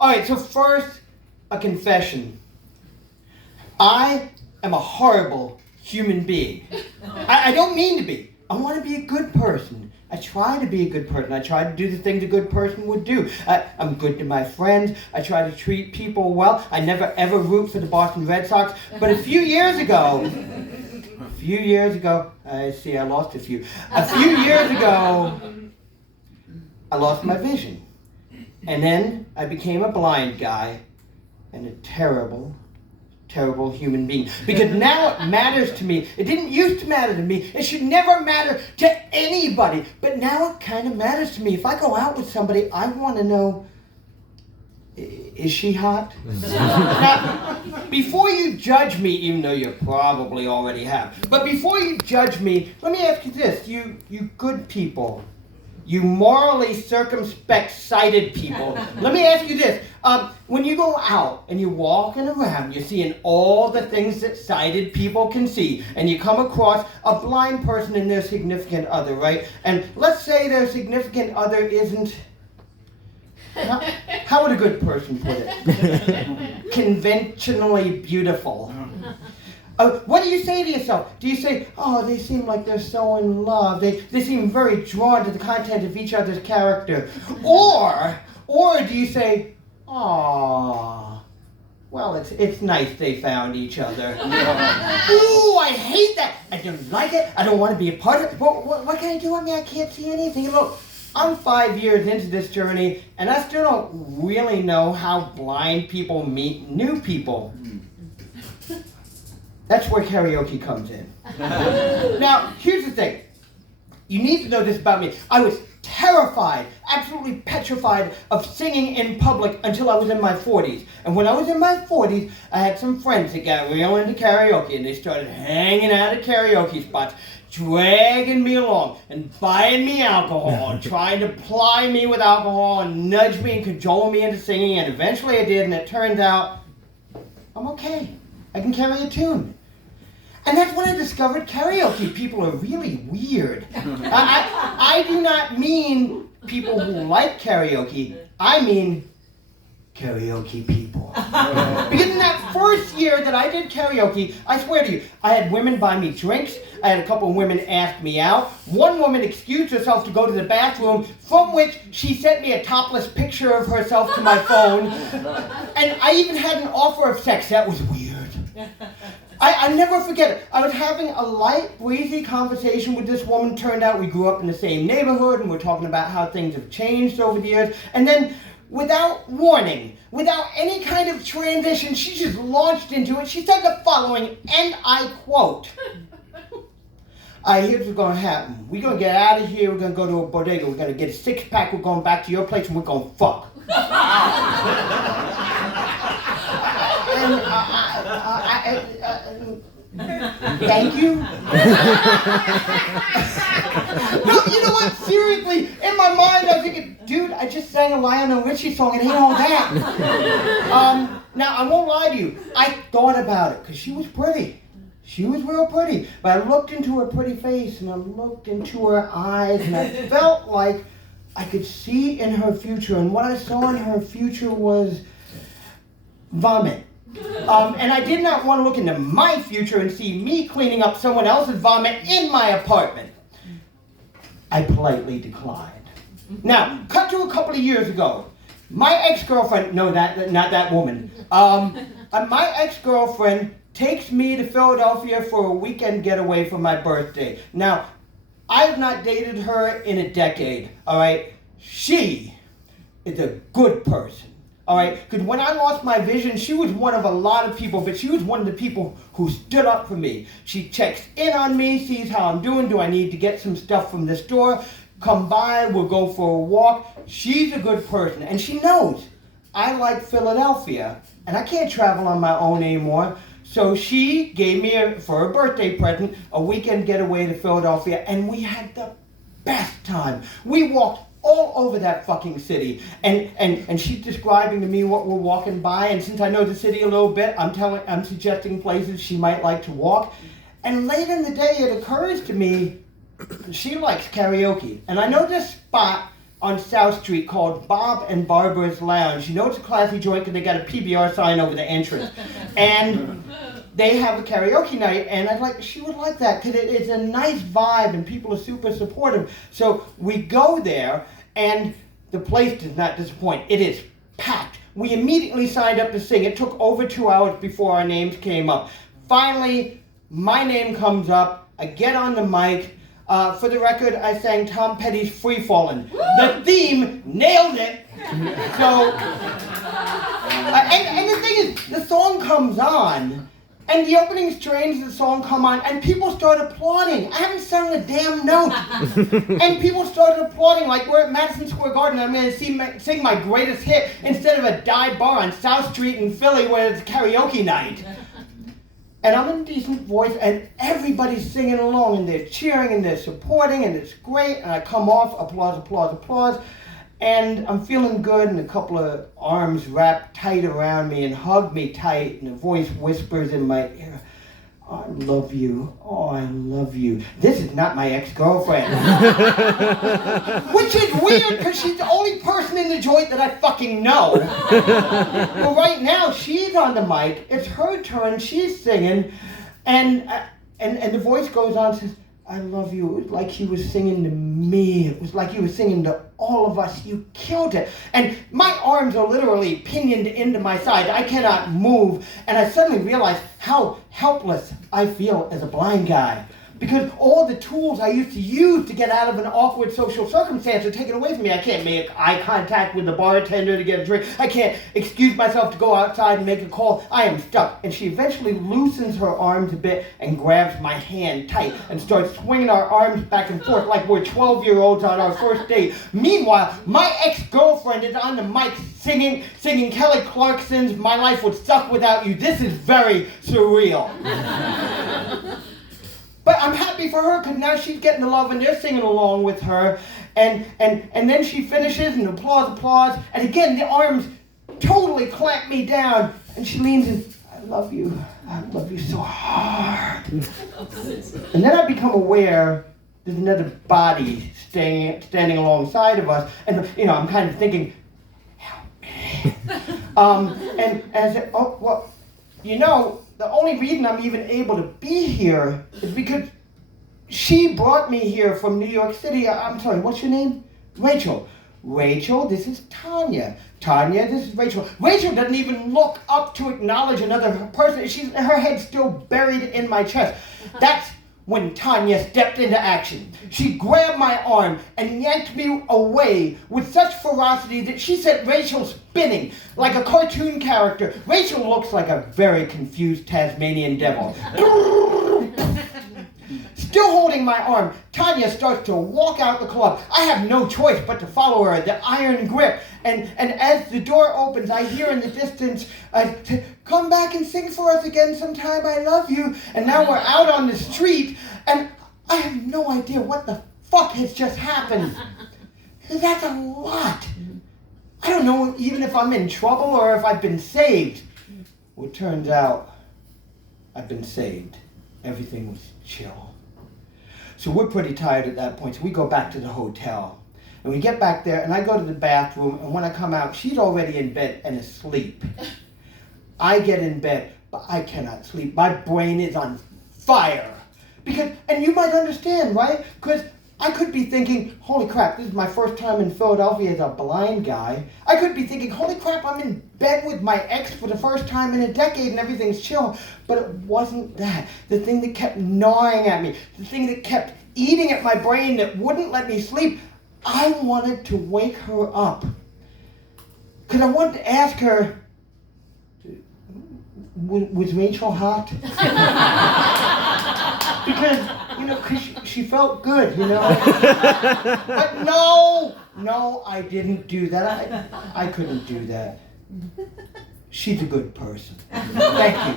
Alright, so first, a confession. I am a horrible human being. I don't mean to be. I want to be a good person. I try to be a good person. I try to do the things a good person would do. I'm good to my friends. I try to treat people well. I never ever root for the Boston Red Sox. But a few years ago, I see I lost a few. A few years ago, I lost my vision. And then I became a blind guy and a terrible human being. Because now it matters to me. It didn't used to matter to me. It should never matter to anybody. But now it kind of matters to me. If I go out with somebody, I want to know, is she hot? Now, before you judge me, even though you probably already have, but before you judge me, let me ask you this. You good people, you morally circumspect-sighted people, let me ask you this. When you go out and you're walking around, you're seeing all the things that sighted people can see, and you come across a blind person and their significant other, right? And let's say their significant other isn't, how would a good person put it? Conventionally beautiful. What do you say to yourself? Do you say, oh, they seem like they're so in love. They seem very drawn to the content of each other's character. Or do you say, oh, well, it's nice they found each other. Ooh, I hate that. I don't like it. I don't want to be a part of it. What can I do? I mean, I can't see anything. Look, I'm 5 years into this journey, and I still don't really know how blind people meet new people. That's where karaoke comes in. Now, here's the thing. You need to know this about me. I was terrified, absolutely petrified of singing in public until I was in my 40s. And when I was in my 40s, I had some friends that got real into karaoke, and they started hanging out at karaoke spots, dragging me along and buying me alcohol and trying to ply me with alcohol and nudge me and cajole me into singing. And eventually I did, and it turned out I'm okay. I can carry a tune. And that's when I discovered karaoke. People are really weird. I do not mean people who like karaoke. I mean karaoke people. Because in that first year that I did karaoke, I swear to you, I had women buy me drinks. I had a couple of women ask me out. One woman excused herself to go to the bathroom, from which she sent me a topless picture of herself to my phone. And I even had an offer of sex. That was weird. I never forget it. I was having a light, breezy conversation with this woman. Turned out we grew up in the same neighborhood, and we're talking about how things have changed over the years. And then, without warning, without any kind of transition, she just launched into it. She said the following, and I quote, here's what's going to happen. We're going to get out of here. We're going to go to a bodega. We're going to get a six-pack. We're going back to your place, and we're going to fuck. Thank you. No, you know what? Seriously, in my mind, I was thinking, dude, I just sang a Lionel Richie song and ain't all that. Now, I won't lie to you. I thought about it because she was pretty. She was real pretty. But I looked into her pretty face and I looked into her eyes and I felt like I could see in her future. And what I saw in her future was vomit. And I did not want to look into my future and see me cleaning up someone else's vomit in my apartment. I politely declined. Now, cut to a couple of years ago. My ex-girlfriend, no, not that woman. My ex-girlfriend takes me to Philadelphia for a weekend getaway for my birthday. Now, I've not dated her in a decade, all right? She is a good person. All right, because when I lost my vision, she was one of a lot of people, but she was one of the people who stood up for me. She checks in on me, sees how I'm doing. Do I need to get some stuff from the store? Come by, we'll go for a walk. She's a good person, and she knows I like Philadelphia, and I can't travel on my own anymore. So she gave me, for a birthday present, a weekend getaway to Philadelphia, and we had the best time. We walked all over that fucking city, and she's describing to me what we're walking by, and since I know the city a little bit, I'm suggesting places she might like to walk. And late in the day, it occurs to me she likes karaoke, and I know this spot on South Street called Bob and Barbara's Lounge. You know it's a classy joint because they got a PBR sign over the entrance. And they have a karaoke night, and she would like that because it's a nice vibe and people are super supportive. So we go there, and the place does not disappoint. It is packed. We immediately signed up to sing. It took over 2 hours before our names came up. Finally, my name comes up. I get on the mic. For the record, I sang Tom Petty's Free Fallin'. The theme, nailed it. So, and the thing is, the song comes on, and the opening strains of the song come on, and people start applauding. I haven't sung a damn note. And people started applauding like we're at Madison Square Garden. I'm going to sing my greatest hit instead of a dive bar on South Street in Philly where it's karaoke night. And I'm in a decent voice, and everybody's singing along, and they're cheering, and they're supporting, and it's great. And I come off, applause, applause, applause, and I'm feeling good, and a couple of arms wrap tight around me and hug me tight, and a voice whispers in my ear, "I love you. Oh, I love you." This is not my ex-girlfriend. Which is weird, because she's the only person in the joint that I fucking know. But right now, she's on the mic. It's her turn. She's singing. And the voice goes on and says, "I love you." It was like he was singing to me. It was like he was singing to all of us. You killed it. And my arms are literally pinioned into my side. I cannot move. And I suddenly realized how helpless I feel as a blind guy. Because all the tools I used to use to get out of an awkward social circumstance are taken away from me. I can't make eye contact with the bartender to get a drink. I can't excuse myself to go outside and make a call. I am stuck. And she eventually loosens her arms a bit and grabs my hand tight and starts swinging our arms back and forth like we're 12-year-olds on our first date. Meanwhile, my ex-girlfriend is on the mic singing Kelly Clarkson's "My Life Would Suck Without You." This is very surreal. But I'm happy for her because now she's getting the love and they're singing along with her. And then she finishes and applause. And again, the arms totally clamp me down. And she leans in, "I love you. I love you so hard." And then I become aware there's another body standing alongside of us. And, I'm kind of thinking, help me. And I said, "Oh, well, the only reason I'm even able to be here is because she brought me here from New York City. I'm sorry, what's your name?" "Rachel." "Rachel, this is Tanya. Tanya, this is Rachel." Rachel doesn't even look up to acknowledge another person. Her head's still buried in my chest. That's when Tanya stepped into action. She grabbed my arm and yanked me away with such ferocity that she sent Rachel spinning like a cartoon character. Rachel looks like a very confused Tasmanian devil. Still holding my arm, Tanya starts to walk out the club. I have no choice but to follow her, the iron grip. And as the door opens, I hear in the distance, "Come back and sing for us again sometime, I love you." And now we're out on the street, and I have no idea what the fuck has just happened. That's a lot. I don't know even if I'm in trouble or if I've been saved. Well, it turns out I've been saved. Everything was chill. So we're pretty tired at that point, so we go back to the hotel. And we get back there, and I go to the bathroom, and when I come out, she's already in bed and asleep. I get in bed, but I cannot sleep. My brain is on fire. And you might understand, right? Because I could be thinking, holy crap, this is my first time in Philadelphia as a blind guy. I could be thinking, holy crap, I'm in bed with my ex for the first time in a decade and everything's chill. But it wasn't that. The thing that kept gnawing at me, the thing that kept eating at my brain that wouldn't let me sleep, I wanted to wake her up. Because I wanted to ask her, was Rachel hot? Because she felt good, But no, I didn't do that. I couldn't do that. She's a good person. Thank you.